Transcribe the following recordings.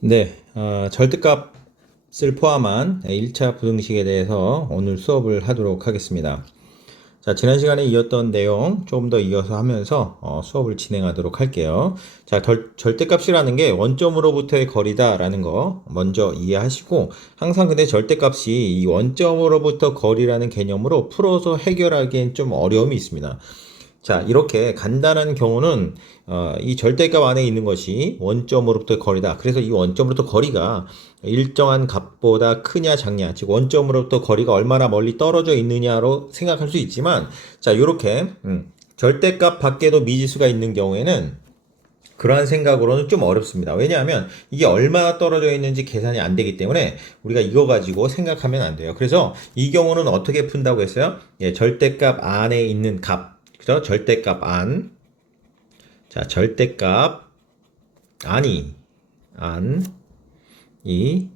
네, 절대값을 포함한 1차 부등식에 대해서 오늘 수업을 하도록 하겠습니다. 자, 지난 시간에 이었던 내용 조금 더 이어서 하면서 수업을 진행하도록 할게요. 자, 절대값이라는 게 원점으로부터의 거리다라는 거 먼저 이해하시고, 항상 근데 절대값이 이 원점으로부터 거리라는 개념으로 풀어서 해결하기엔 좀 어려움이 있습니다. 자, 이렇게 간단한 경우는 이 절대값 안에 있는 것이 원점으로부터의 거리다. 그래서 이 원점으로부터 거리가 일정한 값보다 크냐 작냐, 즉 원점으로부터 거리가 얼마나 멀리 떨어져 있느냐로 생각할 수 있지만, 자, 이렇게 절대값 밖에도 미지수가 있는 경우에는 그러한 생각으로는 좀 어렵습니다. 왜냐하면 이게 얼마나 떨어져 있는지 계산이 안 되기 때문에 우리가 이거 가지고 생각하면 안 돼요. 그래서 이 경우는 어떻게 푼다고 했어요? 예, 절대값 안에 있는 값. 그죠? 절대값 안. 자, 절대값 이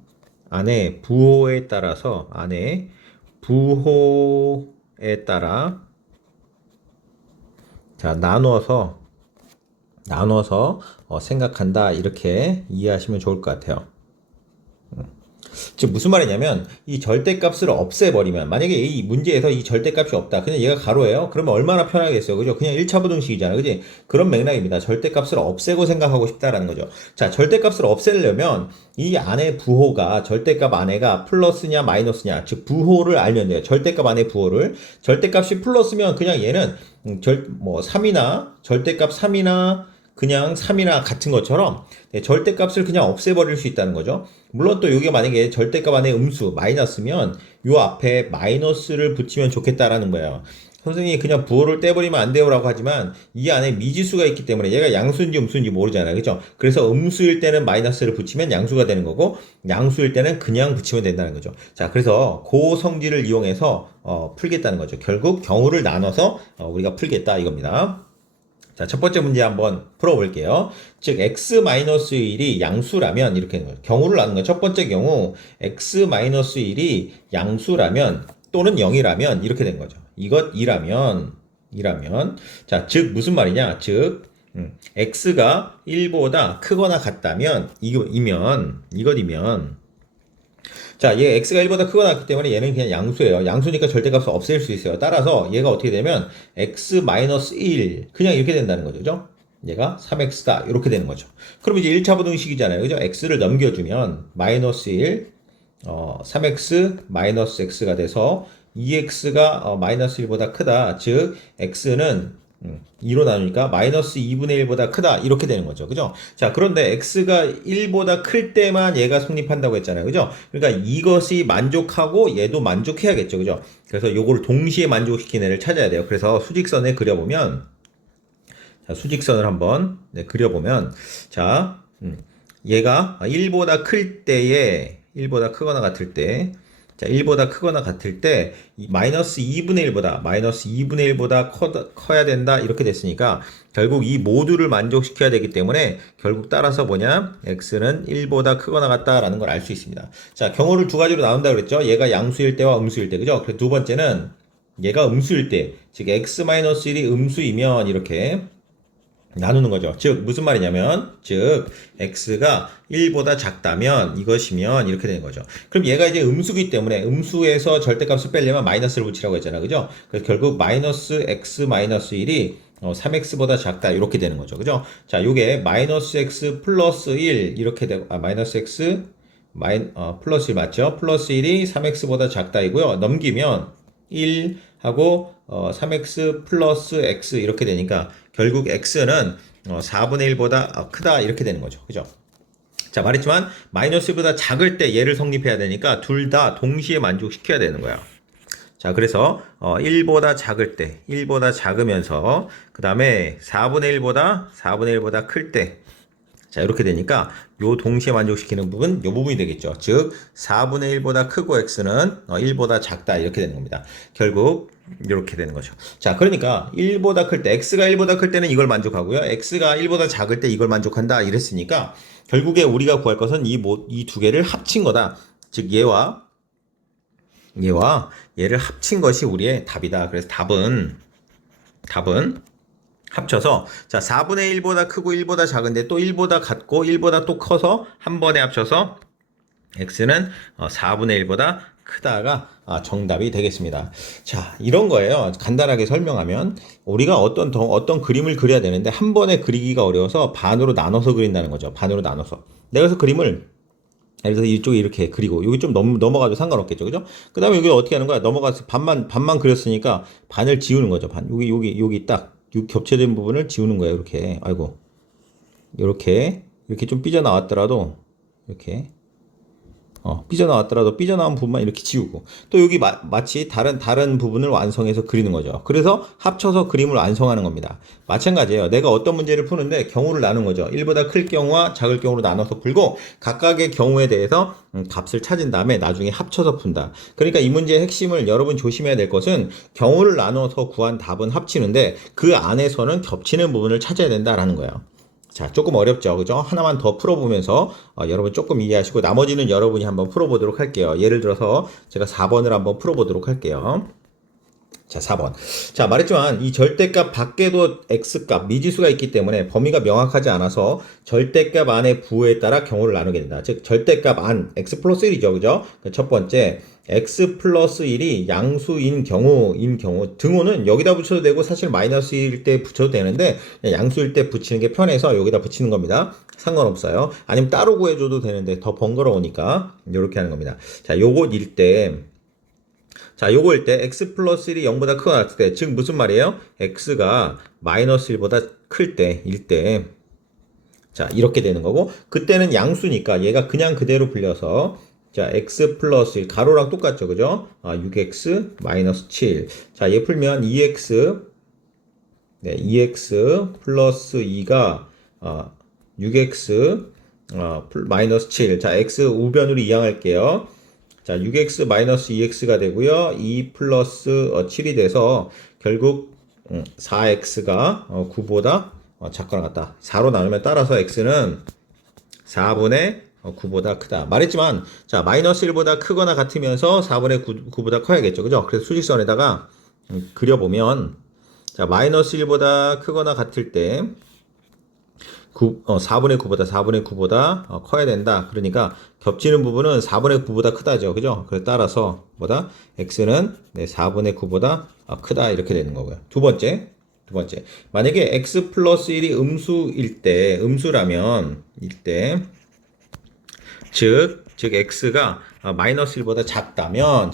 안에 부호에 따라서, 안에 부호에 따라, 자, 나눠서 생각한다. 이렇게 이해하시면 좋을 것 같아요. 즉 무슨 말이냐면 이 절대값을 없애버리면, 만약에 이 문제에서 이 절대값이 없다, 그냥 얘가 가로예요. 그러면 얼마나 편하겠어요, 그죠? 그냥 1차 부등식이잖아, 그지? 그런 맥락입니다. 절대값을 없애고 생각하고 싶다라는 거죠. 자, 절대값을 없애려면 이 안에 부호가, 절대값 안에가 플러스냐 마이너스냐, 즉 부호를 알면 돼요. 절대값 안에 부호를. 절대값이 플러스면 그냥 얘는 3이나 절대값 3이나 그냥 3이나 같은 것처럼 절대값을 그냥 없애버릴 수 있다는 거죠. 물론 또 이게 만약에 절대값 안에 음수 마이너스면 요 앞에 마이너스를 붙이면 좋겠다라는 거예요. 선생님이 그냥 부호를 떼버리면 안 돼요라고 하지만 이 안에 미지수가 있기 때문에 얘가 양수인지 음수인지 모르잖아요. 그죠? 그래서 음수일 때는 마이너스를 붙이면 양수가 되는 거고, 양수일 때는 그냥 붙이면 된다는 거죠. 자, 그래서 그 성질을 이용해서 풀겠다는 거죠. 결국 경우를 나눠서 우리가 풀겠다 이겁니다. 자, 첫 번째 문제 한번 풀어볼게요. 즉, x-1이 양수라면, 이렇게 되는 거예요. 경우를 나눈 거예요. 첫 번째 경우, x-1이 양수라면, 또는 0이라면, 이렇게 된 거죠. 이라면, 자, 즉, 무슨 말이냐? 즉, x가 1보다 크거나 같다면, 이것이면, 자, 얘 x가 1보다 크거나 같기 때문에 얘는 그냥 양수예요. 양수니까 절대값을 없앨 수 있어요. 따라서 얘가 어떻게 되면 x-1 그냥 이렇게 된다는 거죠. 그죠? 얘가 3x다. 이렇게 되는 거죠. 그럼 이제 1차 부등식이잖아요. 그죠? x를 넘겨주면 마이너스 1, 3x 마이너스 x가 돼서 2x가 마이너스 1보다 크다. 즉 x는 2로 나누니까 마이너스 2분의 1보다 크다. 이렇게 되는 거죠. 그죠? 자, 그런데 x가 1보다 클 때만 얘가 성립한다고 했잖아요. 그죠? 그러니까 이것이 만족하고 얘도 만족해야겠죠. 그죠? 그래서 요거를 동시에 만족시키는 애를 찾아야 돼요. 그래서 수직선에 그려보면, 자, 수직선을 한번 그려보면, 자, 얘가 1보다 클 때에, 1보다 크거나 같을 때, 자, 1보다 크거나 같을 때, 마이너스 2분의 1보다 커야 된다. 이렇게 됐으니까, 결국 이 모두를 만족시켜야 되기 때문에, 결국 따라서 뭐냐? x는 1보다 크거나 같다라는 걸 알 수 있습니다. 자, 경우를 두 가지로 나눈다 그랬죠? 얘가 양수일 때와 음수일 때, 그죠? 그래서 두 번째는, 얘가 음수일 때, 즉, x-1이 음수이면, 이렇게, 나누는 거죠. 즉 무슨 말이냐면, 즉 x가 1보다 작다면, 이것이면 이렇게 되는 거죠. 그럼 얘가 이제 음수기 때문에 음수에서 절대값을 빼려면 마이너스를 붙이라고 했잖아. 그죠? 그래서 결국 마이너스 x 마이너스 1이 3x보다 작다 이렇게 되는 거죠. 그죠? 자, 요게 마이너스 x 플러스 1 이렇게 되고, 마이너스 x 플러스 1 맞죠? 플러스 1이 3x보다 작다 이고요. 넘기면 1 하고 3x 플러스 x 이렇게 되니까 결국 x는 4분의 1보다 크다 이렇게 되는 거죠. 그죠? 자, 말했지만 마이너스보다 작을 때 얘를 성립해야 되니까 둘 다 동시에 만족시켜야 되는 거야. 자, 그래서 1보다 작을 때, 1보다 작으면서 그 다음에 4분의 1보다 클 때, 자, 이렇게 되니까 요 동시에 만족시키는 부분, 요 부분이 되겠죠. 즉 4분의 1보다 크고 x는 1보다 작다 이렇게 되는 겁니다. 결국 이렇게 되는 거죠. 자, 그러니까 1보다 클 때, x가 1보다 클 때는 이걸 만족하고요. x가 1보다 작을 때 이걸 만족한다 이랬으니까 결국에 우리가 구할 것은 이 두 개를 합친 거다. 즉 얘와 얘를 합친 것이 우리의 답이다. 그래서 답은 합쳐서 자 4분의 1보다 크고 1보다 작은데 또 1보다 같고 1보다 또 커서 한 번에 합쳐서 x는 4분의 1보다 크다가 정답이 되겠습니다. 자, 이런 거예요. 간단하게 설명하면 우리가 어떤 그림을 그려야 되는데 한 번에 그리기가 어려워서 반으로 나눠서 그린다는 거죠. 반으로 나눠서. 내가 그래서 그림을 예를 들어서 이쪽에 이렇게 그리고 여기 좀 넘어가도 상관없겠죠. 그죠? 그 다음에 여기 어떻게 하는 거야? 넘어가서 반만 그렸으니까 반을 지우는 거죠. 여기 딱 겹쳐진 부분을 지우는 거예요. 이렇게. 아이고. 이렇게 좀 삐져나왔더라도 이렇게 삐져나온 부분만 이렇게 지우고 또 여기 마치 다른 부분을 완성해서 그리는 거죠. 그래서 합쳐서 그림을 완성하는 겁니다. 마찬가지예요. 내가 어떤 문제를 푸는데 경우를 나눈 거죠. 1보다 클 경우와 작을 경우로 나눠서 풀고 각각의 경우에 대해서 값을 찾은 다음에 나중에 합쳐서 푼다. 그러니까 이 문제의 핵심을 여러분 조심해야 될 것은 경우를 나눠서 구한 답은 합치는데 그 안에서는 겹치는 부분을 찾아야 된다라는 거예요. 자, 조금 어렵죠. 그죠? 하나만 더 풀어보면서 여러분 조금 이해하시고 나머지는 여러분이 한번 풀어보도록 할게요. 예를 들어서 제가 4번을 한번 풀어보도록 할게요. 자, 4번. 자, 말했지만 이 절대값 밖에도 x값, 미지수가 있기 때문에 범위가 명확하지 않아서 절대값 안의 부호에 따라 경우를 나누게 된다. 즉, 절대값 안, x 플러스 1이죠. 그죠? 첫 번째, x 플러스 1이 양수인 경우, 등호는 여기다 붙여도 되고 사실 마이너스일 때 붙여도 되는데 양수일 때 붙이는 게 편해서 여기다 붙이는 겁니다. 상관없어요. 아니면 따로 구해줘도 되는데 더 번거로우니까 이렇게 하는 겁니다. 자, 요거일 때 x 플러스 1이 0보다 크거나 같을 때, 즉 무슨 말이에요? x가 마이너스 1보다 클 때일 때, 자, 이렇게 되는 거고, 그때는 양수니까 얘가 그냥 그대로 불려서, 자, x 플러스 1, 가로랑 똑같죠, 그죠? 6x 마이너스 7. 자, 얘 풀면 2x 플러스 2가 6x 마이너스 7. 자, x 우변으로 이항할게요. 자, 6x 마이너스 2x가 되고요. 2 플러스 7이 돼서 결국 4x가 9보다 작거나 같다. 4로 나누면 따라서 x는 4분의 9보다 크다. 말했지만 자, 마이너스 1보다 크거나 같으면서 4분의 9보다 커야겠죠. 그죠? 그래서 수직선에다가 그려보면 자, 마이너스 1보다 크거나 같을 때 4분의 9보다 커야 된다. 그러니까 겹치는 부분은 4분의 9보다 크다죠. 그죠? 그래서 따라서 x는 4분의 9보다 크다. 이렇게 되는 거고요. 두 번째. 만약에 x 플러스 1이 음수라면 즉 x가 마이너스 1보다 작다면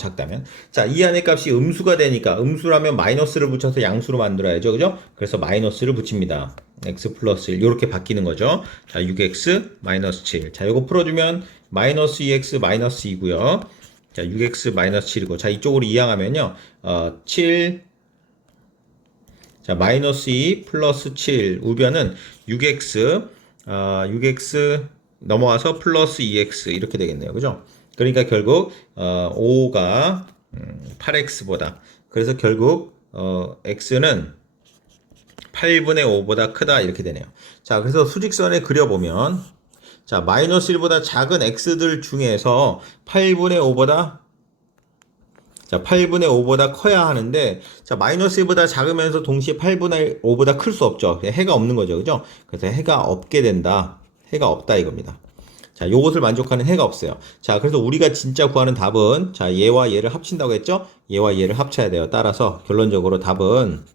자, 이 안의 값이 음수가 되니까 음수라면 마이너스를 붙여서 양수로 만들어야죠. 그죠? 그래서 마이너스를 붙입니다. x 플러스 1 이렇게 바뀌는 거죠. 자, 6x 마이너스 7. 자, 이거 풀어주면 마이너스 2x 마이너스 2고요. 자, 6x 마이너스 7이고 자, 이쪽으로 이항하면요. 7 자, 마이너스 2 플러스 7 우변은 6x 넘어와서 플러스 2x 이렇게 되겠네요. 그죠? 그러니까 결국 5가 8x보다 그래서 결국 x는 8분의 5보다 크다 이렇게 되네요. 자, 그래서 수직선에 그려보면 자, 마이너스 1보다 작은 x들 중에서 8분의 5보다 커야 하는데 자, 마이너스 1보다 작으면서 동시에 8분의 5보다 클 수 없죠. 해가 없는 거죠. 그죠? 그래서 해가 없게 된다. 해가 없다 이겁니다. 자, 요것을 만족하는 해가 없어요. 자, 그래서 우리가 진짜 구하는 답은 자, 얘와 얘를 합친다고 했죠? 얘와 얘를 합쳐야 돼요. 따라서 결론적으로 답은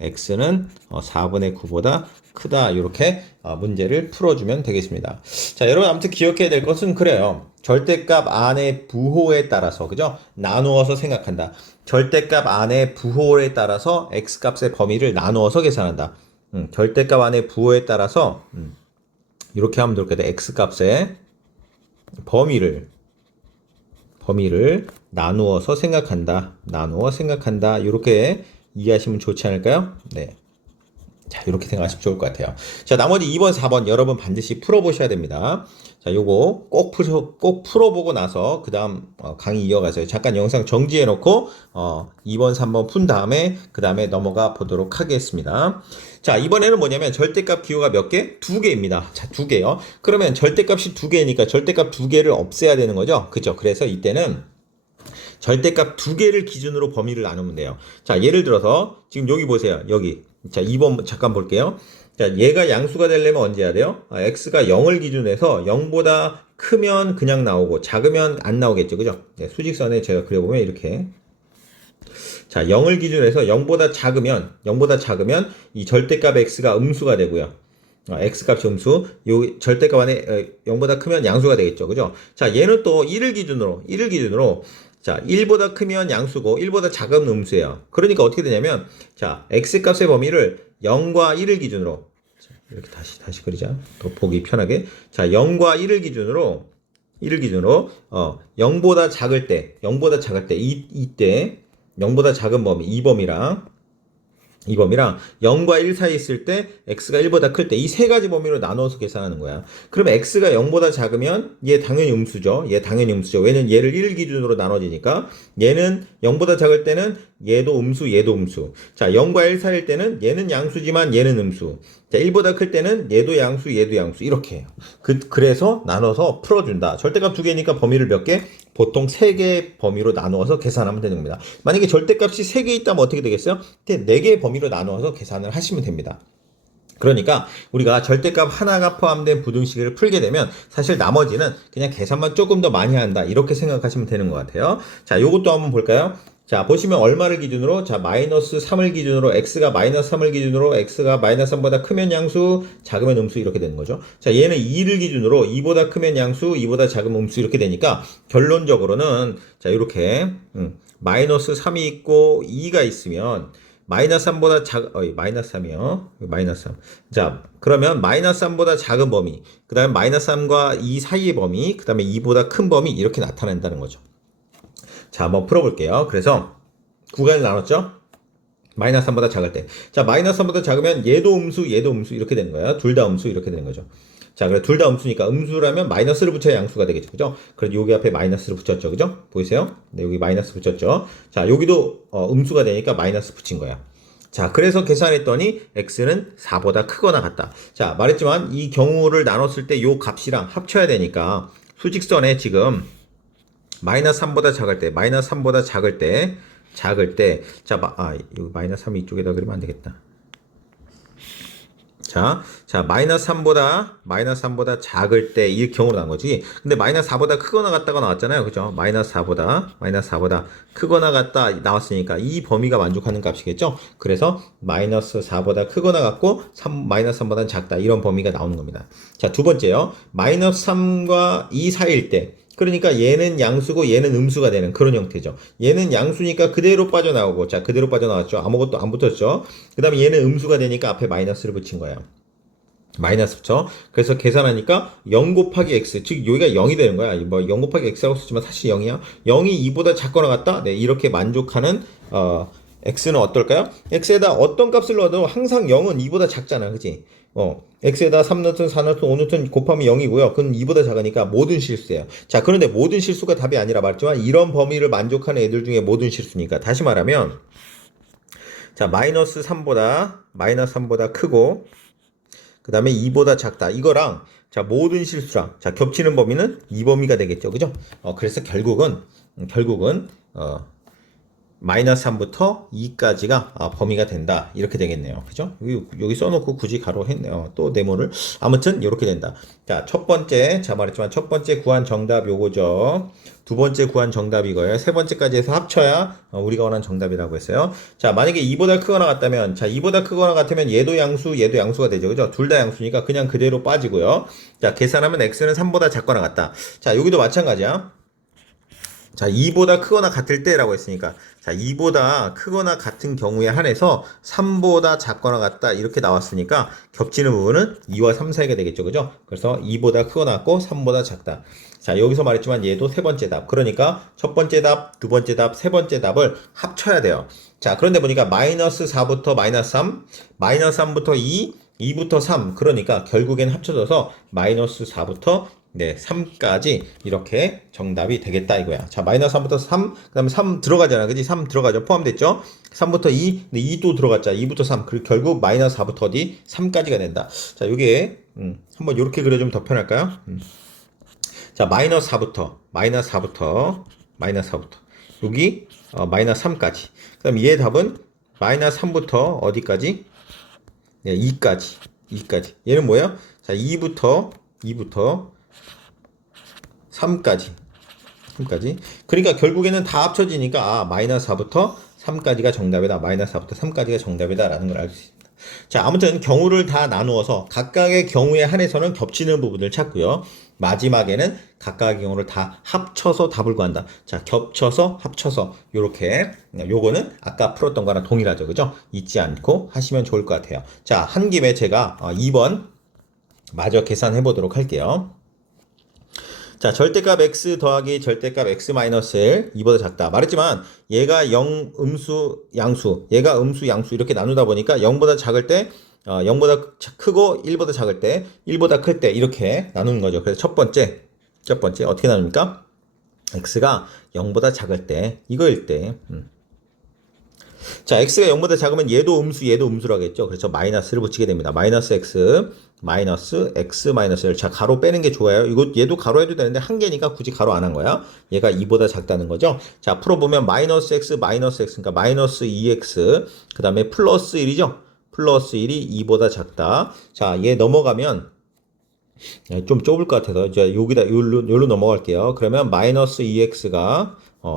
x는 4분의 9보다 크다. 이렇게 문제를 풀어주면 되겠습니다. 자, 여러분 아무튼 기억해야 될 것은 그래요. 절대값 안의 부호에 따라서 그죠? 나누어서 생각한다. 절대값 안의 부호에 따라서 x값의 범위를 나누어서 계산한다. 절대값 안의 부호에 따라서 이렇게 하면 되겠다. x값의 범위를 나누어서 생각한다. 이렇게 이해하시면 좋지 않을까요? 네. 자, 이렇게 생각하시면 좋을 것 같아요. 자, 나머지 2번, 4번 여러분 반드시 풀어보셔야 됩니다. 자, 요거 꼭 풀어보고 나서 그 다음 강의 이어가서 잠깐 영상 정지해놓고 2번, 3번 푼 다음에 그 다음에 넘어가 보도록 하겠습니다. 자, 이번에는 뭐냐면 절대값 기호가 몇 개? 2개입니다. 자, 2개요. 그러면 절대값이 2개니까 절대값 2개를 없애야 되는 거죠. 그죠? 그래서 이때는 절대값 2개를 기준으로 범위를 나누면 돼요. 자, 예를 들어서 지금 여기 보세요. 여기 자, 2번 잠깐 볼게요. 자, 얘가 양수가 되려면 언제 해야 돼요? x가 0을 기준으로 해서 0보다 크면 그냥 나오고 작으면 안 나오겠죠. 그죠? 네, 수직선에 제가 그려보면 이렇게. 자, 0을 기준으로 해서 0보다 작으면 이 절대값 x가 음수가 되고요. x값이 음수, 요 절대값 안에 0보다 크면 양수가 되겠죠. 그죠? 자, 얘는 또 1을 기준으로 자, 1보다 크면 양수고 1보다 작으면 음수예요. 그러니까 어떻게 되냐면 자, x값의 범위를 0과 1을 기준으로 자, 이렇게 다시 그리자. 더 보기 편하게. 자, 0과 1을 기준으로 0보다 작을 때 이때 0보다 작은 범위, 이 범위랑 0과 1 사이 있을 때 x가 1보다 클 때 이 세 가지 범위로 나눠서 계산하는 거야. 그러면 x가 0보다 작으면 얘 당연히 음수죠. 왜냐면 얘를 1 기준으로 나눠지니까 얘는 0보다 작을 때는 얘도 음수. 자, 0과 1 사이일 때는 얘는 양수지만 얘는 음수. 자, 1보다 클 때는 얘도 양수 이렇게 해요. 그래서 나눠서 풀어준다. 절대값 두 개니까 범위를 몇 개? 보통 3개 범위로 나누어서 계산하면 되는 겁니다. 만약에 절대값이 3개 있다면 어떻게 되겠어요? 4개의 범위로 나누어서 계산을 하시면 됩니다. 그러니까 우리가 절대값 하나가 포함된 부등식을 풀게 되면 사실 나머지는 그냥 계산만 조금 더 많이 한다 이렇게 생각하시면 되는 것 같아요. 자, 요것도 한번 볼까요? 자, 보시면 얼마를 기준으로? 자, 마이너스 3을 기준으로, x가 마이너스 3을 기준으로, x가 마이너스 3보다 크면 양수, 작으면 음수 이렇게 되는 거죠. 자, 얘는 2를 기준으로, 2보다 크면 양수, 2보다 작으면 음수 이렇게 되니까, 결론적으로는, 자, 이렇게, 마이너스 3이 있고, 2가 있으면, 마이너스 3보다 마이너스 3이요. 마이너스 3. 자, 그러면 마이너스 3보다 작은 범위, 그 다음에 마이너스 3과 2 사이의 범위, 그 다음에 2보다 큰 범위, 이렇게 나타낸다는 거죠. 자, 한번 풀어볼게요. 그래서 구간을 나눴죠? 마이너스 3보다 작을 때. 자, 마이너스 3보다 작으면 얘도 음수 이렇게 되는 거예요. 둘 다 음수 이렇게 되는 거죠. 자, 그래 둘 다 음수니까 음수라면 마이너스를 붙여야 양수가 되겠죠. 그죠? 그래서 여기 앞에 마이너스를 붙였죠. 그죠? 보이세요? 네, 여기 마이너스 붙였죠. 자, 여기도 음수가 되니까 마이너스 붙인 거야. 자, 그래서 계산했더니 x는 4보다 크거나 같다. 자, 말했지만 이 경우를 나눴을 때 요 값이랑 합쳐야 되니까 수직선에 지금 마이너스 3보다 작을 때, 여기 마이너스 3 이쪽에다 그리면 안 되겠다. 자, 마이너스 3보다 작을 때, 이 경우로 나온 거지. 근데 마이너스 4보다 크거나 같다가 나왔잖아요. 그죠? 마이너스 4보다 크거나 같다 나왔으니까 이 범위가 만족하는 값이겠죠? 그래서 마이너스 4보다 크거나 같고, 마이너스 3보다 작다. 이런 범위가 나오는 겁니다. 자, 두 번째요. 마이너스 3과 2 사이일 때, 그러니까 얘는 양수고 얘는 음수가 되는 그런 형태죠. 얘는 양수니까 그대로 빠져나오고, 자, 그대로 빠져나왔죠. 아무것도 안 붙었죠. 그 다음에 얘는 음수가 되니까 앞에 마이너스를 붙인 거예요. 마이너스 붙여. 그래서 계산하니까 0 곱하기 x, 즉 여기가 0이 되는 거야. 뭐 0 곱하기 x라고 썼지만 사실 0이야. 0이 2보다 작거나 같다. 네, 이렇게 만족하는 x는 어떨까요? x에다 어떤 값을 넣어도 항상 0은 2보다 작잖아. 그치? x에다 3넣든 4넣든 5넣든 곱하면 0이고요. 그건 2보다 작으니까 모든 실수예요. 자, 그런데 모든 실수가 답이 아니라 말했지만 이런 범위를 만족하는 애들 중에 모든 실수니까. 다시 말하면 자, 마이너스 3보다 크고 그 다음에 2보다 작다. 이거랑 자, 모든 실수랑 자, 겹치는 범위는 이 범위가 되겠죠. 그죠? 그래서 결국은 마이너스 3부터 2까지가 범위가 된다. 이렇게 되겠네요. 그죠? 여기 써놓고 굳이 가로 했네요. 또 네모를. 아무튼 이렇게 된다. 자, 말했지만 첫 번째 구한 정답 요거죠. 두 번째 구한 정답 이거예요. 세 번째까지 해서 합쳐야 우리가 원하는 정답이라고 했어요. 자, 만약에 2보다 크거나 같다면, 자, 2보다 크거나 같으면 얘도 양수가 되죠. 그죠? 둘 다 양수니까 그냥 그대로 빠지고요. 자, 계산하면 x는 3보다 작거나 같다. 자, 여기도 마찬가지야. 자, 2보다 크거나 같을 때라고 했으니까 자, 2보다 크거나 같은 경우에 한해서 3보다 작거나 같다 이렇게 나왔으니까 겹치는 부분은 2와 3 사이가 되겠죠. 그죠? 그래서 2보다 크거나 같고 3보다 작다. 자, 여기서 말했지만 얘도 세 번째 답. 그러니까 첫 번째 답, 두 번째 답, 세 번째 답을 합쳐야 돼요. 자, 그런데 보니까 마이너스 4부터 마이너스 3, 마이너스 3부터 2, 2부터 3. 그러니까 결국엔 합쳐져서 마이너스 4부터 3까지 이렇게 정답이 되겠다 이거야. 자, 마이너스 3부터 3, 그 다음에 3 들어가잖아. 그지? 3 들어가죠. 포함됐죠? 3부터 2, 근데 2 또 들어갔자. 2부터 3. 그리고 결국 마이너스 4부터 어디? 3까지가 된다. 자, 요게, 한번 요렇게 그려주면 더 편할까요? 자, 마이너스 4부터. 여기, 마이너스 3까지. 그 다음에 얘의 답은 마이너스 3부터 어디까지? 예, 2까지. 얘는 뭐예요? 자, 2부터 3까지. 그러니까 결국에는 다 합쳐지니까, 마이너스 4부터 3까지가 정답이다. 마이너스 4부터 3까지가 정답이다. 라는 걸 알 수 있습니다. 자, 아무튼 경우를 다 나누어서 각각의 경우에 한해서는 겹치는 부분을 찾고요. 마지막에는 각각의 경우를 다 합쳐서 답을 구한다. 자, 겹쳐서, 합쳐서. 요렇게. 요거는 아까 풀었던 거랑 동일하죠. 그죠? 잊지 않고 하시면 좋을 것 같아요. 자, 한 김에 제가 2번 마저 계산해 보도록 할게요. 자, 절대값 x 더하기 절대값 x 마이너스 1, 2보다 작다. 말했지만 얘가 0, 음수, 양수, 얘가 음수, 양수 이렇게 나누다 보니까 0보다 작을 때 0보다 크고 1보다 작을 때 1보다 클 때 이렇게 나누는 거죠. 그래서 첫 번째 어떻게 나눕니까? x가 0보다 작을 때 이거일 때 자, x가 0보다 작으면 얘도 음수라겠죠. 그래서 마이너스를 붙이게 됩니다. 마이너스 x 마이너스 1. 자, 가로 빼는 게 좋아요. 이거 얘도 가로 해도 되는데 한 개니까 굳이 가로 안 한 거야. 얘가 2보다 작다는 거죠. 자, 풀어보면 마이너스 x 그러니까 마이너스 2x 그 다음에 플러스 1이죠. 플러스 1이 2보다 작다. 자, 얘 넘어가면 좀 좁을 것 같아서 이제 여기다 여기로 넘어갈게요. 그러면 마이너스 2x가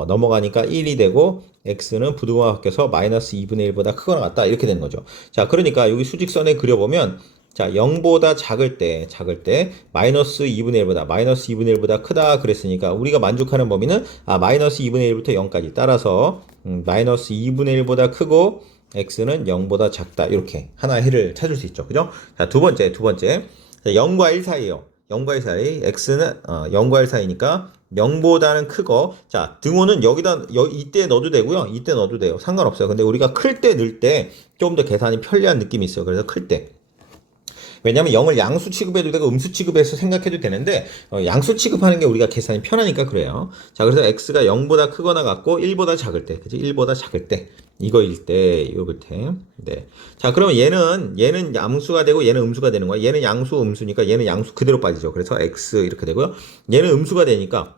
넘어가니까 1이 되고 x는 부등호가 바뀌어서 마이너스 2분의 1보다 크거나 같다 이렇게 되는 거죠. 자, 그러니까 여기 수직선에 그려보면 자, 0보다 작을 때 마이너스 2분의 1보다 크다 그랬으니까 우리가 만족하는 범위는 마이너스 2분의 1부터 0까지 따라서 마이너스 2분의 1보다 크고 x는 0보다 작다 이렇게 하나의 해를 찾을 수 있죠. 그죠? 자, 두 번째 자, 0과 1 사이에요. 0과 1 사이 x는 0과 1 사이니까 0보다는 크고 자, 등호는 이때 넣어도 되고요. 이때 넣어도 돼요. 상관없어요. 근데 우리가 클 때 넣을 때 좀 더 계산이 편리한 느낌이 있어요. 그래서 클 때. 왜냐면 0을 양수 취급해도 되고 음수 취급해서 생각해도 되는데 양수 취급하는 게 우리가 계산이 편하니까 그래요. 자, 그래서 x가 0보다 크거나 같고 1보다 작을 때, 그치? 1보다 작을 때 이거일 때, 요일 때. 네. 자, 그러면 얘는 양수가 되고 얘는 음수가 되는 거야. 얘는 양수 음수니까 얘는 양수 그대로 빠지죠. 그래서 x 이렇게 되고요. 얘는 음수가 되니까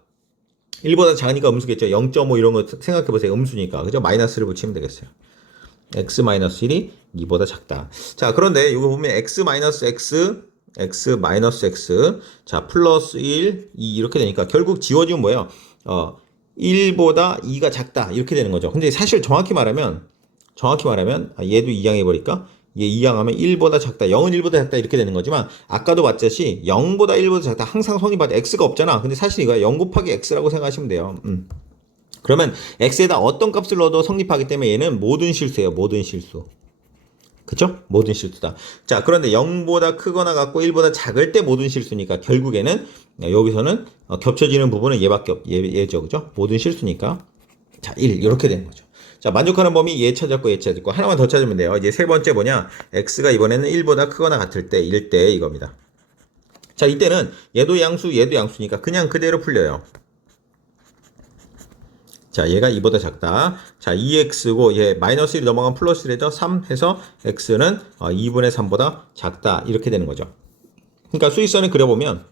1보다 작으니까 음수겠죠. 0.5 이런 거 생각해 보세요. 음수니까. 그죠? 마이너스를 붙이면 되겠어요. x-1이 2보다 작다. 자, 그런데 이거 보면 x, 자, 플러스 1, 2 이렇게 되니까 결국 지워지면 뭐예요? 1보다 2가 작다. 이렇게 되는 거죠. 근데 사실 정확히 말하면 얘도 이항해버릴까? 얘 이항하면 1보다 작다. 0은 1보다 작다. 이렇게 되는 거지만 아까도 봤듯이 0보다 1보다 작다. 항상 성립할 x가 없잖아. 근데 사실 이거 0 곱하기 x라고 생각하시면 돼요. 그러면 x에다 어떤 값을 넣어도 성립하기 때문에 얘는 모든 실수예요. 모든 실수. 그쵸? 모든 실수다. 자, 그런데 0보다 크거나 같고 1보다 작을 때 모든 실수니까 결국에는 여기서는 겹쳐지는 부분은 얘죠. 그죠? 모든 실수니까. 자, 1 이렇게 되는 거죠. 자, 만족하는 범위 얘 찾았고 하나만 더 찾으면 돼요. 이제 세 번째 뭐냐? x가 이번에는 1보다 크거나 같을 때 1대 이겁니다. 자, 이때는 얘도 양수니까 그냥 그대로 풀려요. 자, 얘가 2보다 작다. 자, 2x고 얘 마이너스 1이 넘어가면 플러스 1이죠. 3 해서 x는 2분의 3보다 작다. 이렇게 되는 거죠. 그러니까 수직선을 그려보면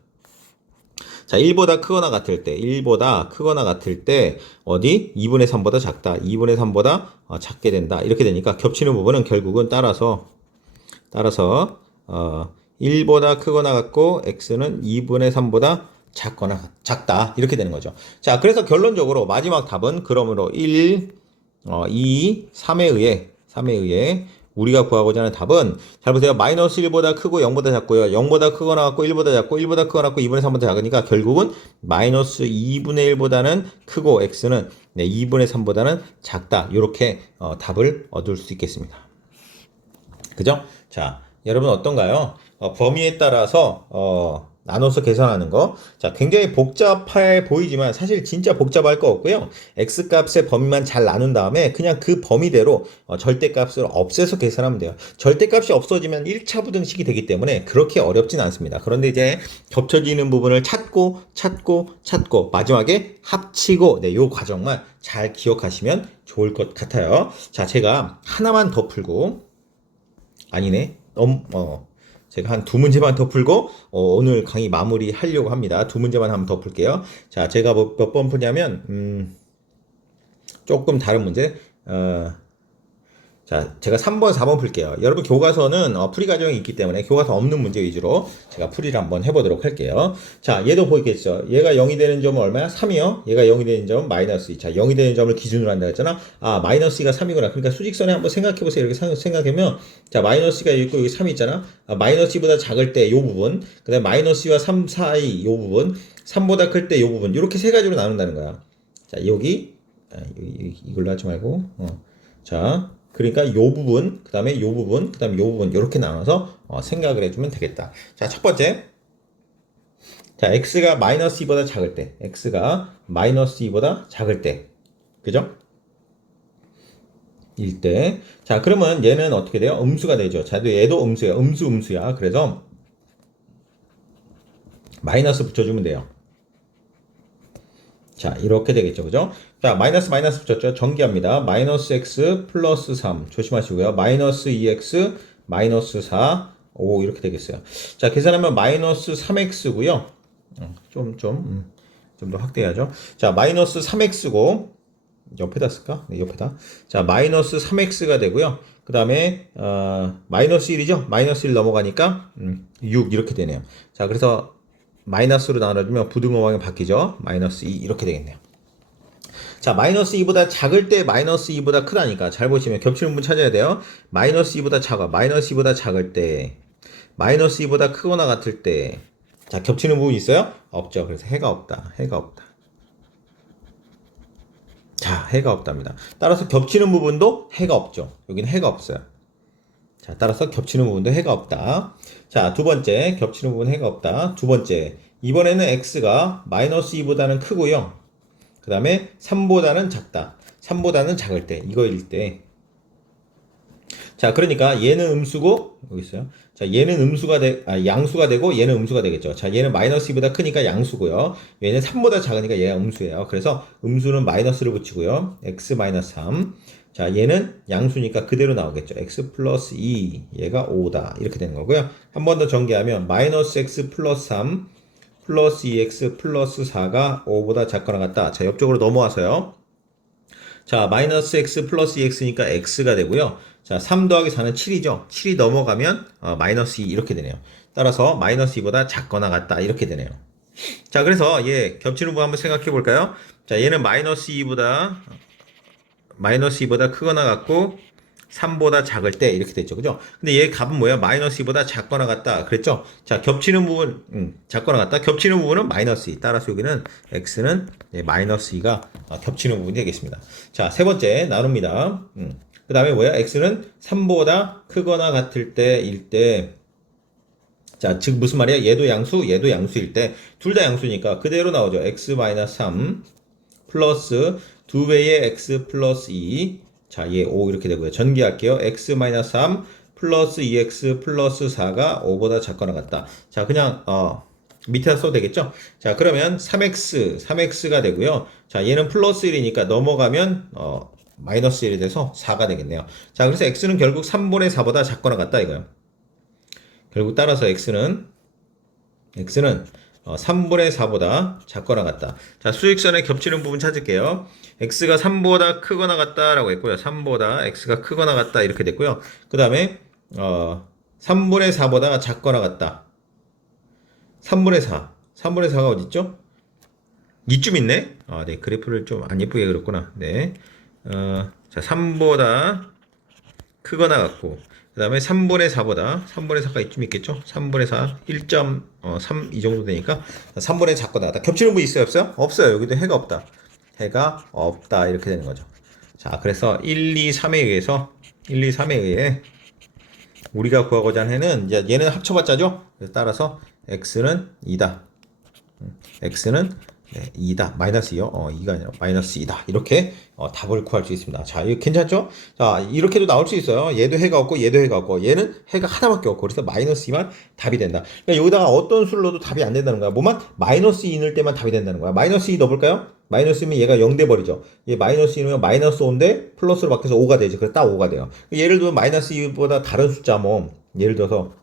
자, 1보다 크거나 같을 때 어디? 2분의 3보다 작다. 2분의 3보다 작게 된다. 이렇게 되니까 겹치는 부분은 결국은 따라서 1보다 크거나 같고 x는 2분의 3보다 작다 이렇게 되는 거죠. 자, 그래서 결론적으로 마지막 답은 그러므로 1, 2, 3에 의해 우리가 구하고자 하는 답은 잘 보세요. 마이너스 1보다 크고 0보다 작고요. 0보다 크거나 같고 1보다 작고 1보다 크거나 같고 2분의 3보다 작으니까 결국은 마이너스 2분의 1보다는 크고 x는 2분의 3보다는 작다. 이렇게 답을 얻을 수 있겠습니다. 그죠? 자, 여러분 어떤가요? 범위에 따라서 나눠서 계산하는 거. 자, 굉장히 복잡해 보이지만 사실 진짜 복잡할 거 없고요. x값의 범위만 잘 나눈 다음에 그냥 그 범위대로 절대값을 없애서 계산하면 돼요. 절대값이 없어지면 1차 부등식이 되기 때문에 그렇게 어렵진 않습니다. 그런데 이제 겹쳐지는 부분을 찾고 마지막에 합치고 요 과정만 잘 기억하시면 좋을 것 같아요. 자, 제가 하나만 더 풀고 제가 한 두 문제만 더 풀고 오늘 강의 마무리 하려고 합니다. 두 문제만 한번 더 풀게요. 자, 제가 몇 번 푸냐면 조금 다른 문제. 자, 제가 3번, 4번 풀게요. 여러분 교과서는 풀이 과정이 있기 때문에 교과서 없는 문제 위주로 제가 풀이를 한번 해보도록 할게요. 자, 얘도 보이겠죠? 얘가 0이 되는 점은 얼마야? 3이요. 얘가 0이 되는 점은 마이너스 2. 자, 0이 되는 점을 기준으로 한다 했잖아. 아, 마이너스 2가 3이구나. 그러니까 수직선에 한번 생각해보세요. 이렇게 생각하면, 자, 마이너스 2가 있고 여기 3이 있잖아. 아, 마이너스 2보다 작을 때 요 부분, 그 다음에 마이너스 2와 3 사이 요 부분, 3보다 클 때 요 부분, 이렇게 세 가지로 나눈다는 거야. 자, 여기, 이걸로 하지 말고, 자, 그러니까 요 부분, 그 다음에 요 부분, 그 다음에 요 부분, 이렇게 나눠서 생각을 해주면 되겠다. 자, 첫 번째. 자, x가 마이너스 2보다 작을 때, x가 마이너스 2보다 작을 때, 그죠? 일 때. 자, 그러면 얘는 어떻게 돼요? 음수가 되죠. 자, 얘도 음수야. 음수야. 그래서 마이너스 붙여주면 돼요. 자, 이렇게 되겠죠. 그죠? 자, 마이너스 붙였죠. 전기합니다. 마이너스 x 플러스 3. 조심하시고요. 마이너스 2x 마이너스 4. 오, 이렇게 되겠어요. 자, 계산하면 마이너스 3x고요. 좀 더 확대해야죠. 자, 마이너스 3x고, 옆에다 쓸까? 네, 옆에다. 자, 마이너스 3x가 되고요. 그 다음에, 마이너스 1이죠? 마이너스 1 넘어가니까, 6 이렇게 되네요. 자, 그래서, 마이너스로 나눠주면 부등호방이 바뀌죠. 마이너스 2 이렇게 되겠네요. 자, 마이너스 2보다 작을 때 마이너스 2보다 크다니까 잘 보시면 겹치는 부분 찾아야 돼요. 마이너스 2보다 작아. 마이너스 2보다 작을 때 마이너스 2보다 크거나 같을 때 자, 겹치는 부분 있어요? 없죠. 그래서 해가 없다. 자, 해가 없답니다. 따라서 겹치는 부분도 해가 없죠. 여기는 해가 없어요. 자, 따라서 겹치는 부분도 해가 없다. 자, 두 번째, 겹치는 부분 해가 없다. 두 번째, 이번에는 x가 마이너스 2보다는 크고요. 그 다음에 3보다는 작다. 3보다는 작을 때, 이거일 때. 자, 그러니까 얘는 음수고, 여기 있어요. 자, 얘는 양수가 되고, 얘는 음수가 되겠죠. 자, 얘는 마이너스 2보다 크니까 양수고요. 얘는 3보다 작으니까 얘가 음수예요. 그래서 음수는 마이너스를 붙이고요. x 마이너스 3. 자, 얘는 양수니까 그대로 나오겠죠. x 플러스 2, 얘가 5다. 이렇게 되는 거고요. 한 번 더 전개하면 마이너스 x 플러스 3 플러스 2x 플러스 4가 5보다 작거나 같다. 자, 옆쪽으로 넘어와서요. 자, 마이너스 x 플러스 2x니까 x가 되고요. 자, 3 더하기 4는 7이죠. 7이 넘어가면 마이너스 2 이렇게 되네요. 따라서 마이너스 2보다 작거나 같다. 이렇게 되네요. 자, 그래서 얘 겹치는 부분 한번 생각해 볼까요? 자, 얘는 마이너스 2보다 크거나 같고 3보다 작을 때 이렇게 됐죠. 그죠? 근데 얘 값은 뭐야? 마이너스 2보다 작거나 같다. 그랬죠? 자, 겹치는 부분 작거나 같다. 겹치는 부분은 마이너스 2. 따라서 여기는 x는 마이너스 2가 겹치는 부분이 되겠습니다. 자, 세 번째 나눕니다. 그 다음에 뭐야? x는 3보다 크거나 같을 때일 때 자, 즉 무슨 말이야? 얘도 양수일 때 둘 다 양수니까 그대로 나오죠. x 마이너스 3 플러스 2배의 x 플러스 2 자, 얘 5 이렇게 되고요. 전개할게요. x 마이너스 3 플러스 2x 플러스 4가 5보다 작거나 같다. 자, 그냥 밑에다 써도 되겠죠? 자, 그러면 3x가 되고요. 자, 얘는 플러스 1이니까 넘어가면 마이너스 1이 돼서 4가 되겠네요. 자, 그래서 x는 결국 3분의 4보다 작거나 같다 이거예요. 결국 따라서 x는 3분의 4보다 작거나 같다. 자, 수직선에 겹치는 부분 찾을게요. x가 3보다 크거나 같다라고 했고요. 3보다 x가 크거나 같다 이렇게 됐고요. 그 다음에 3분의 4보다 작거나 같다. 3분의 4가 어디 있죠? 이쯤 있네. 네, 그래프를 좀 안 예쁘게 그렸구나. 네. 자, 3보다 크거나 같고 그 다음에 3분의 4가 이쯤 있겠죠? 3분의 4, 1.3 이 정도 되니까 3분의 작거나 같다. 겹치는 분 있어요? 없어요? 없어요. 여기도 해가 없다. 해가 없다. 이렇게 되는 거죠. 자, 그래서 1, 2, 3에 의해 우리가 구하고자 하는 해는 이제 얘는 합쳐봤자죠? 그래서 따라서 x는 2다. x는 2다. 마이너스 2요. 2가 아니라 마이너스 2다. 이렇게 답을 구할 수 있습니다. 자, 이거 괜찮죠? 자, 이렇게도 나올 수 있어요. 얘도 해가 없고 얘도 해가 없고 얘는 해가 하나밖에 없고 그래서 마이너스 2만 답이 된다. 그러니까 여기다가 어떤 수를 넣어도 답이 안 된다는 거야. 뭐만 마이너스 2 넣을 때만 답이 된다는 거야. 마이너스 2 넣어볼까요? 마이너스 2면 얘가 0 돼버리죠. 얘 마이너스 2면 마이너스 5인데 플러스로 바뀌어서 5가 되지. 그래서 딱 5가 돼요. 예를 들면 마이너스 2보다 다른 숫자 뭐 예를 들어서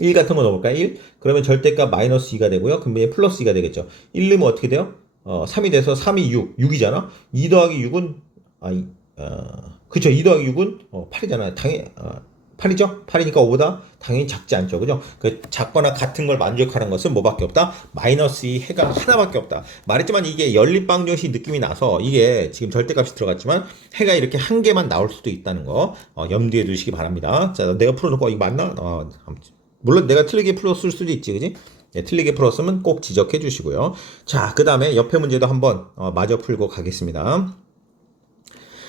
1 같은 거 넣어볼까요? 1? 그러면 절대값 마이너스 2가 되고요. 그럼 얘 플러스 2가 되겠죠. 1 넣으면 어떻게 돼요? 3이 돼서 3이 6, 6이잖아? 2 더하기 6은, 그쵸. 2 더하기 6은 8이잖아요. 당연히 8이죠? 8이니까 5보다 당연히 작지 않죠. 그죠? 그 작거나 같은 걸 만족하는 것은 뭐밖에 없다? 마이너스 2 해가 하나밖에 없다. 말했지만 이게 연립방정식 느낌이 나서 이게 지금 절대값이 들어갔지만 해가 이렇게 한 개만 나올 수도 있다는 거 염두에 두시기 바랍니다. 자, 내가 풀어놓고 이거 맞나? 물론 내가 틀리게 풀었을 수도 있지, 그지? 네, 틀리게 풀었으면 꼭 지적해 주시고요. 자, 그 다음에 옆에 문제도 한번 마저 풀고 가겠습니다.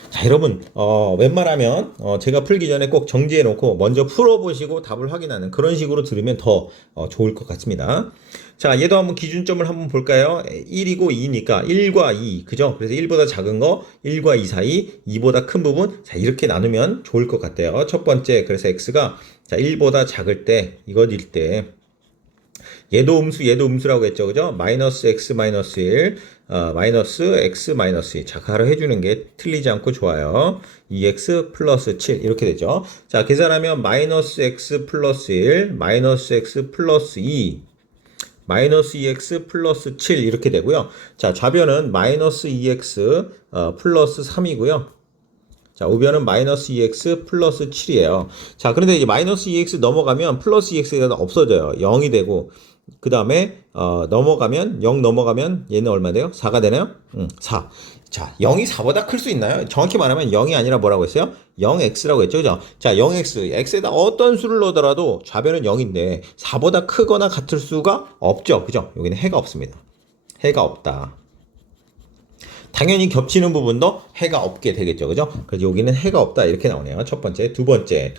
자, 여러분, 웬만하면, 제가 풀기 전에 꼭 정지해 놓고 먼저 풀어보시고 답을 확인하는 그런 식으로 들으면 더 좋을 것 같습니다. 자, 얘도 한번 기준점을 한번 볼까요? 1이고 2니까 1과 2, 그죠? 그래서 1보다 작은 거, 1과 2 사이, 2보다 큰 부분, 자, 이렇게 나누면 좋을 것 같아요. 첫 번째, 그래서 x가, 자, 1보다 작을 때, 이것일 때, 얘도 음수, 얘도 음수라고 했죠. 그죠? 마이너스 x 마이너스 1, 마이너스 x 마이너스 2. 자, 가로 해주는 게 틀리지 않고 좋아요. 2x 플러스 7. 이렇게 되죠. 자, 계산하면 마이너스 x 플러스 1, 마이너스 x 플러스 2, 마이너스 2x 플러스 7. 이렇게 되고요. 자, 좌변은 마이너스 2x 플러스 3이고요. 자, 우변은 마이너스 2x 플러스 7이에요. 자, 그런데 이제 마이너스 2x 넘어가면 플러스 2x가 없어져요. 0이 되고, 그 다음에, 넘어가면, 0 넘어가면 얘는 얼마 돼요? 4가 되나요? 4. 자, 0이 4보다 클 수 있나요? 정확히 말하면 0이 아니라 뭐라고 했어요? 0x라고 했죠. 그죠? 자, 0x. x에다 어떤 수를 넣더라도 좌변은 0인데 4보다 크거나 같을 수가 없죠. 그죠? 여기는 해가 없습니다. 해가 없다. 당연히 겹치는 부분도 해가 없게 되겠죠. 그죠? 그래서 여기는 해가 없다. 이렇게 나오네요. 첫 번째. 두 번째.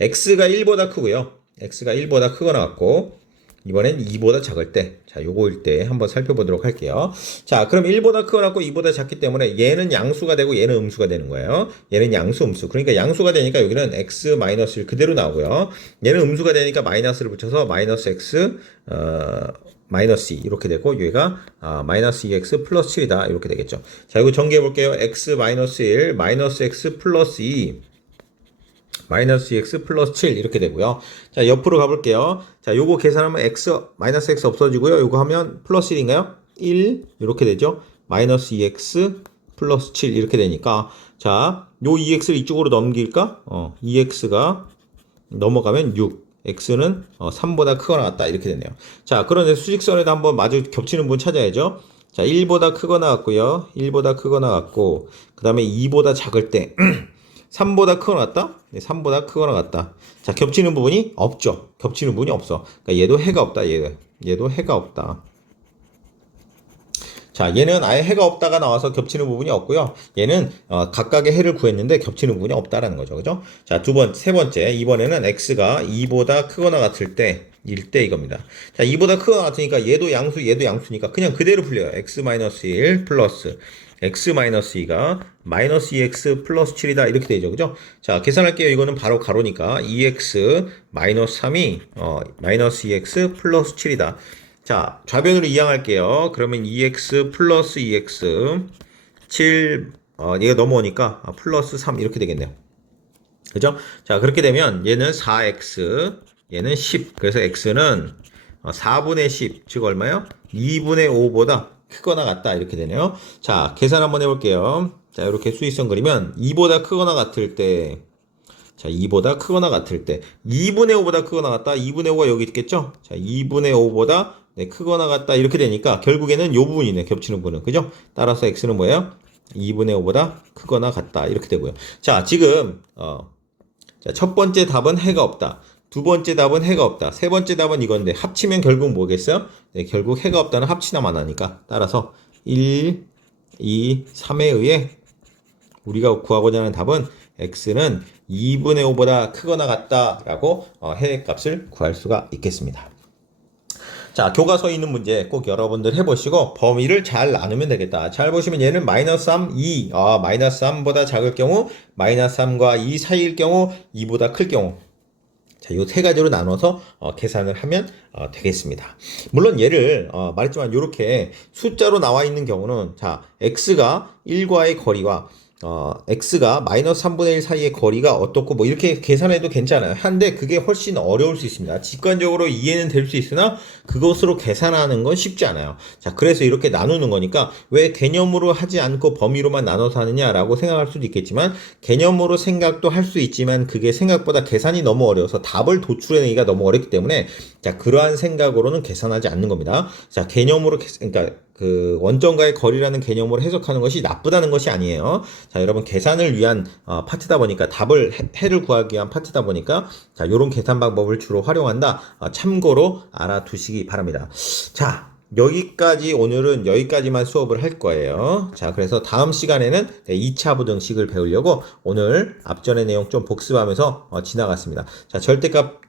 x가 1보다 크고요. x가 1보다 크거나 같고, 이번엔 2보다 작을 때, 자, 요거일 때 한번 살펴보도록 할게요. 자, 그럼 1보다 크거나 같고 2보다 작기 때문에 얘는 양수가 되고 얘는 음수가 되는 거예요. 얘는 양수, 음수. 그러니까 양수가 되니까 여기는 x-1 그대로 나오고요. 얘는 음수가 되니까 마이너스를 붙여서 마이너스 x, 마이너스 2 이렇게 되고 얘가 마이너스 2x 플러스 7이다 이렇게 되겠죠. 자, 이거 정리해 볼게요. x 마이너스 1 마이너스 x 플러스 2 마이너스 2x 플러스 7 이렇게 되고요. 자, 옆으로 가볼게요. 자, 요거 계산하면 x 마이너스 x 없어지고요. 요거 하면 플러스 1인가요? 1 이렇게 되죠. 마이너스 2x 플러스 7 이렇게 되니까 자, 요 2x를 이쪽으로 넘길까? 2x가 넘어가면 6. x는 3보다 크거나 같다 이렇게 되네요. 자, 그런데 수직선에도 한번 마주 겹치는 분 찾아야죠. 자, 1보다 크거나 같고요. 1보다 크거나 같고 그 다음에 2보다 작을 때 3보다 크거나 같다? 네, 3보다 크거나 같다. 자, 겹치는 부분이 없죠. 겹치는 부분이 없어. 그러니까 얘도 해가 없다. 얘도 해가 없다. 자, 얘는 아예 해가 없다가 나와서 겹치는 부분이 없고요. 얘는 각각의 해를 구했는데 겹치는 부분이 없다라는 거죠. 그죠? 자, 세 번째. 이번에는 x가 2보다 크거나 같을 때 1대 이겁니다. 자, 2보다 크거나 같으니까 얘도 양수, 얘도 양수니까 그냥 그대로 풀려요. x-1 플러스 x-2가 마이너스 2x 플러스 7이다 이렇게 되죠. 그죠? 자, 계산할게요. 이거는 바로 가로니까 2x 마이너스 3이 마이너스 2x 플러스 7이다. 자, 좌변으로 이항할게요. 그러면 2x 플러스 2x 7 얘가 넘어오니까 플러스 3 이렇게 되겠네요. 그죠? 자, 그렇게 되면 얘는 4x 얘는 10. 그래서 x는 4분의 10 즉 얼마요? 2분의 5보다 크거나 같다 이렇게 되네요. 자, 계산 한번 해볼게요. 자, 이렇게 수직선 그리면 2보다 크거나 같을 때, 자, 2보다 크거나 같을 때 2분의 5보다 크거나 같다. 2분의 5가 여기 있겠죠? 자, 2분의 5보다 크거나 같다 이렇게 되니까 결국에는 요 부분이네. 겹치는 부분은. 그죠? 따라서 x는 뭐예요? 2분의 5보다 크거나 같다 이렇게 되고요. 자, 지금 자, 첫 번째 답은 해가 없다. 두 번째 답은 해가 없다. 세 번째 답은 이건데 합치면 결국 뭐겠어요? 네, 결국 해가 없다는 합치나만 하니까 따라서 1, 2, 3에 의해 우리가 구하고자 하는 답은 x는 2분의 5보다 크거나 같다라고 해 값을 구할 수가 있겠습니다. 자, 교과서에 있는 문제 꼭 여러분들 해보시고 범위를 잘 나누면 되겠다. 잘 보시면 얘는 마이너스 3, 2, 마이너스 3보다 작을 경우, 마이너스 3과 2 사이일 경우, 2보다 클 경우. 자, 요 세 가지로 나눠서 계산을 하면 되겠습니다. 물론 얘를 말했지만 이렇게 숫자로 나와 있는 경우는 자, x가 1과의 거리와 x가 마이너스 3분의 1 사이의 거리가 어떻고 뭐 이렇게 계산해도 괜찮아요. 한데 그게 훨씬 어려울 수 있습니다. 직관적으로 이해는 될 수 있으나 그것으로 계산하는 건 쉽지 않아요. 자, 그래서 이렇게 나누는 거니까 왜 개념으로 하지 않고 범위로만 나눠서 하느냐라고 생각할 수도 있겠지만 개념으로 생각도 할 수 있지만 그게 생각보다 계산이 너무 어려워서 답을 도출해내기가 너무 어렵기 때문에 자, 그러한 생각으로는 계산하지 않는 겁니다. 자, 개념으로 그러니까 그 원점과의 거리라는 개념으로 해석하는 것이 나쁘다는 것이 아니에요. 자, 여러분 계산을 위한 파트다 보니까 답을 해를 구하기 위한 파트다 보니까 자, 요런 계산 방법을 주로 활용한다. 참고로 알아두시기 바랍니다. 자, 여기까지 오늘은 여기까지만 수업을 할 거예요. 자, 그래서 다음 시간에는 2차 부등식을 배우려고 오늘 앞전의 내용 좀 복습하면서 지나갔습니다. 자, 절대값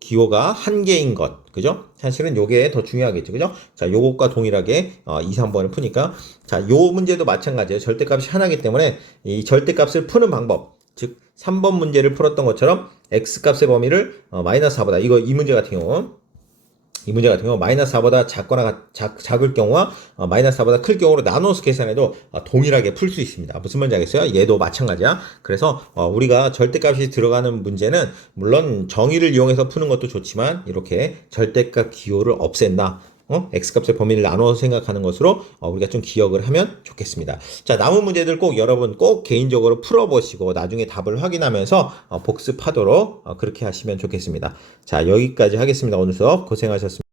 기호가 한 개인 것, 그죠? 사실은 요게 더 중요하겠죠, 그죠? 자, 요것과 동일하게 2, 3번을 푸니까 자, 요 문제도 마찬가지예요. 절대값이 하나이기 때문에 이 절대값을 푸는 방법, 즉 3번 문제를 풀었던 것처럼 x값의 범위를 마이너스 4보다 이 문제 같은 경우 마이너스 4보다 작거나 작을 경우와 마이너스 4보다 클 경우로 나눠서 계산해도 동일하게 풀 수 있습니다. 무슨 말인지 알겠어요? 얘도 마찬가지야. 그래서 우리가 절대값이 들어가는 문제는 물론 정의를 이용해서 푸는 것도 좋지만 이렇게 절대값 기호를 없앤다. x값의 범위를 나눠서 생각하는 것으로 우리가 좀 기억을 하면 좋겠습니다. 자, 남은 문제들 꼭 여러분 꼭 개인적으로 풀어보시고 나중에 답을 확인하면서 복습하도록 그렇게 하시면 좋겠습니다. 자, 여기까지 하겠습니다. 오늘 수업 고생하셨습니다.